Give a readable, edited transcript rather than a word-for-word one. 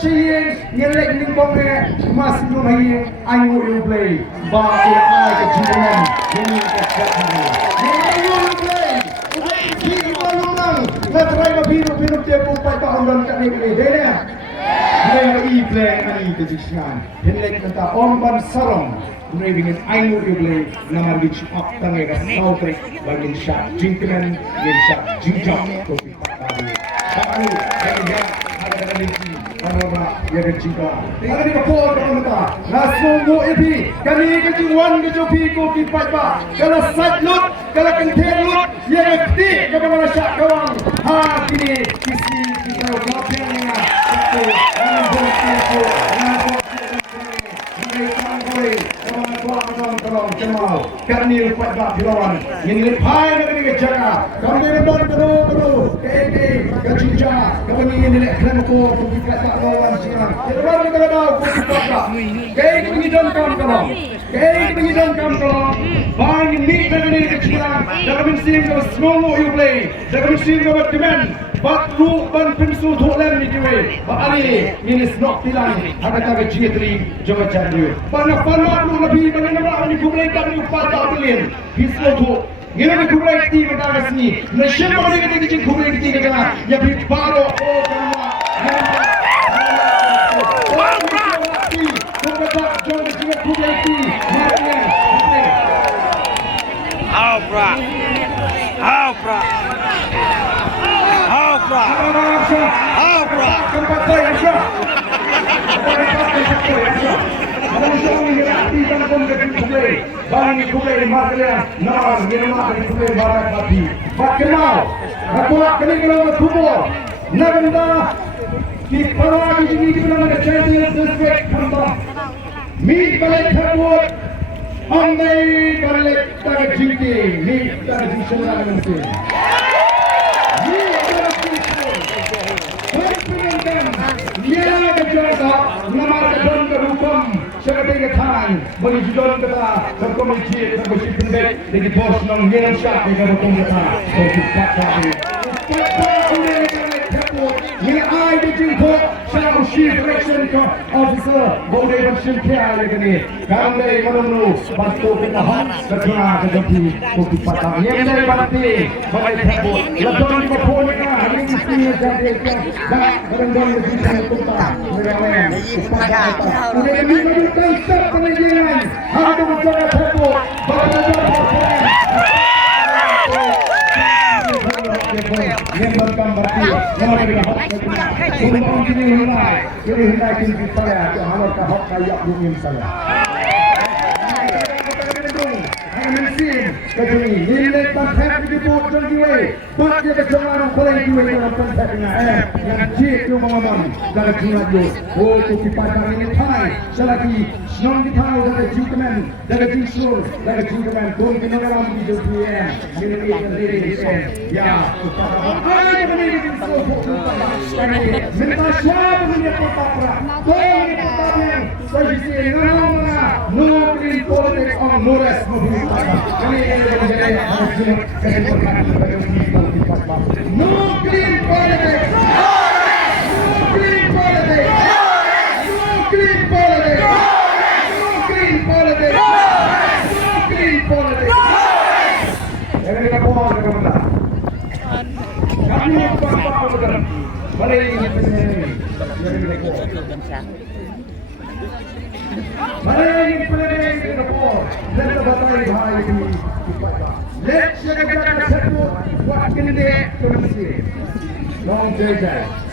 chiên nghe lệnh những bóng nghe mà xin lỗi hay anh ngồi yêu play và cái ai cái chuyện này những cái chuyện này anh ngồi yêu play khi kita lumang na try mapino tiap upay pa undan ka ni dele Player play ani kejisian henlek kata omban sarong Raving anh ngồi yêu play nama reach up tangai ka sautrek bagin shot jinkman yen shot jinjok ko pitali Bakal kaya ada lagi Panama yang kecika. Ada di bawah kita. Langsung go itu. Kami kejuan kejopi ko kipat ba. Kalau side loot, kalau contain loot, yang aktif kepada masyarakat kawang. Ha kini kisi kita lapangnya. Satu, dua, Kemal, kami upat bak dilawan. Yang lepai negeri kejaga. Kami redon kedua, keke, kecinca. Kami ingin dilek kelemko, kubikat tak lawan siang. Kedua kita tahu kubikat tak. Keke pengidam kalau. Keke pengidam kalau. Bang ini negeri kecilan. Dalam mesin kau semua you play. Dalam mesin kau berteman. Bat lu ban pinsu tholen ni diwe ba ali ini snok tilang ada ka G3 jawa chandu pana lu lebih bagaimana ni kumlai kan ni pada pilih pislo tho ngene ni kumlai ti mata gasni na shemo ni ke ti kumlai ti kana ya bi paro o kanwa Bang kumlai makanya nar ngene mak kumlai barat pati bakmal aku kini kalau kubur naganda ki para di sini kita nak champion district kanta mi balik terbuat andai balik tak jingki mi tak diselah nanti Ia kejaga nama kedon kerukum sebagai ketan bagi judul kata berkomisi bersih pendek dari bos non Indonesia dengan betul kata untuk kata ini ai dijumpa saya chief direction officer boleh bersimpah lagi ni kami menunggu bantu kita hak segera kejoki untuk patah yang dari banti bagi terbut lebih kepunyaan hari ini jadi dan berendam kita tumpah mereka udah ini konsep pengajian ada mencoba terbut member gambar dia nama dia hak untuk ini hendak kita ya harus hak kayak mungkin saya mesin kejuni nilai tanpa disebut tergiwe buat dia kecengaran kolej diwe dalam konsep yang cik tu mengaman dalam jingat tu oh tu kipada ini thai selagi senang dithai dalam jingkeman dalam jingsur dalam jingkeman pun kena dalam video PM ini ya ai ini jingsur minta siapa punya patah kau ini patahnya saya sini nama no green politics on Mores mobil kami no green politics no green politics no green politics no green politics no green politics ini kita pohon kita kami apa betul mari ini Mari pelajari Singapura. Let's batai bahaya ini. Let's jaga satu waktu ini ke Mesir. Long jaga.